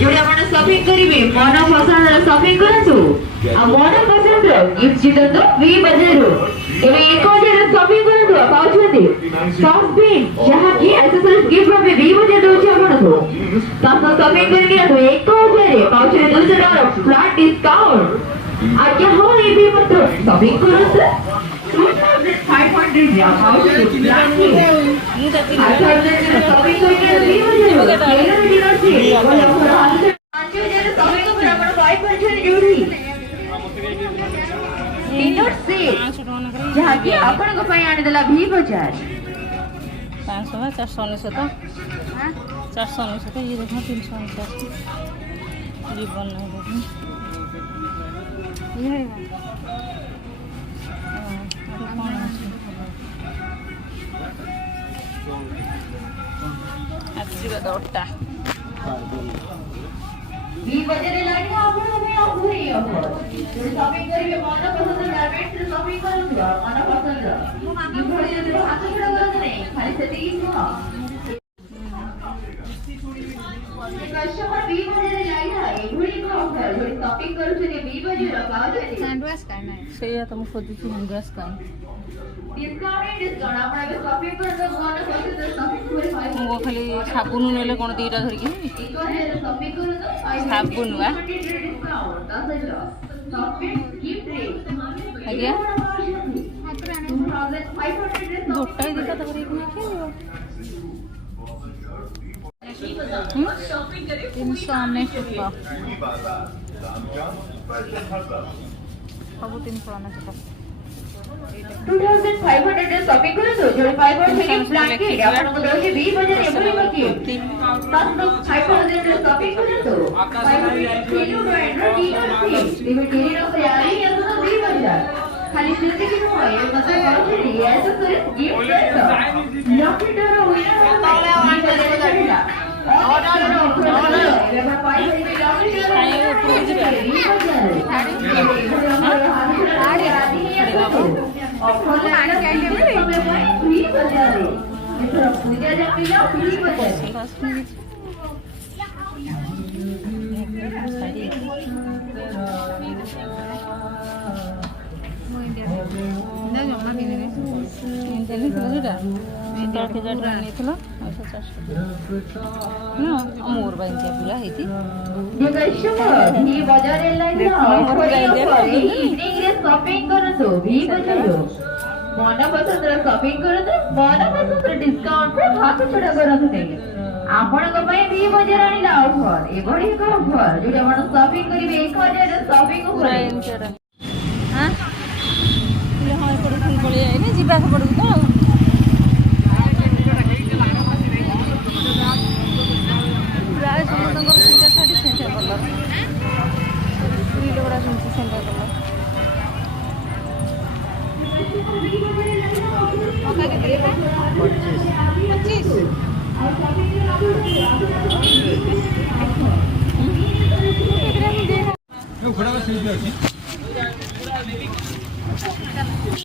जोड़े आपण शॉपिंग करिवे मन पसंद शॉपिंग करंतु आ मन पसंद गिफ्ट जितंतु वी बाजार एबे 1000 शॉपिंग करंतु पाउछथि सॉफ्ट पिन जहा कि एक्सेसरीज गिफ्ट भाबे वी बाजार दोछि आपनको तास शॉपिंग करके 1000 पाउछरे 200 डॉलर फ्लैट डिस्काउंट आज्ञा हो ए भी मत शॉपिंग करंतु 2500 या पाउछरे फ्लैट शॉपिंग करके वी बाजार केलर डिनर छी आज जे शॉपिंग पर आपण 5% जोड़ी डिनर से जहाँ की आपण को पई आने देला भी बाजार 500 499 हां 499 ये देखो 349 ये बन नहीं ये अच्छी बदौटा भी बजरे लागे आपण में आप हुई हो शॉपिंग करिवे मन पसंद गारमेंट से शॉपिंग करूंगा मन पसंद ई भड़ी जदि हाथ छड़ा करत नहीं खाली सेती सुनो कस्टमर भी बजरे लागे ए भड़ी को ऑफर जो शॉपिंग करू छे भी बजरे पाउछे सैंडविच करना है सेया तुम खोजु छी सैंडविच का डिस्काउंट आपण के शॉपिंग कर तो मन पसंद शॉपिंग करे फाइ मो खाली साबुन नेले कोन दीटा धरि की शॉपिंग करू तो साबुन वा डिस्काउंट 10000 शॉपिंग गिफ्ट रे आज्ञा 2500 गोटा ही दिखा तबरे कि खेलियो 399 अब 399 2500 शॉपिंग करो तो जो 500 के ब्लैंकेट आपण को दोजे 20 बजे एवरी बाकी 500 शॉपिंग करो तो 500 किलो एंड्रॉइड डिनर सी दिबे टेरी रो तैयारी है तो 20 बजे खाली सिद्धि की नो है मतलब करो रे ऐसे तो गिफ्ट है लकी डरो विनर ताले वन करे चढ़ला ऑर्डर रो ये पाई से लकी डरो ऊपर जी ऑफर आने चाहिए समय पर फ्री बाजार है मित्र पूजा जब मिला फ्री बाजार वो इंडिया ना जमा भी नहीं इंटरनेट खोजूटा इंटर के जट नहीं थला 850 ना अमूर बाइन के पूरा हेती ये कस्टमर भी बाजार लाइन ऑफर इवनिंग रे शॉपिंग करो तो भी बाजार मन पसंद शॉपिंग करो तो मन पसंद डिस्काउंट को हाथ छड़ा करत नहीं आपण को पई भी बाजार आनिला ऑफर ए बड़ी को ऑफर जो आपण शॉपिंग करिवे 1000 शॉपिंग पूरा इंटर हां ले हां पर फुल पळे आइ ने जीवा से पड़ू तो प्राय समतंकर सेंटा साडी सेंटा कलर ई लोगरा सुनती सेंटा कलर मौका के लिए 25 यो घोड़ा का सेल्फी अछि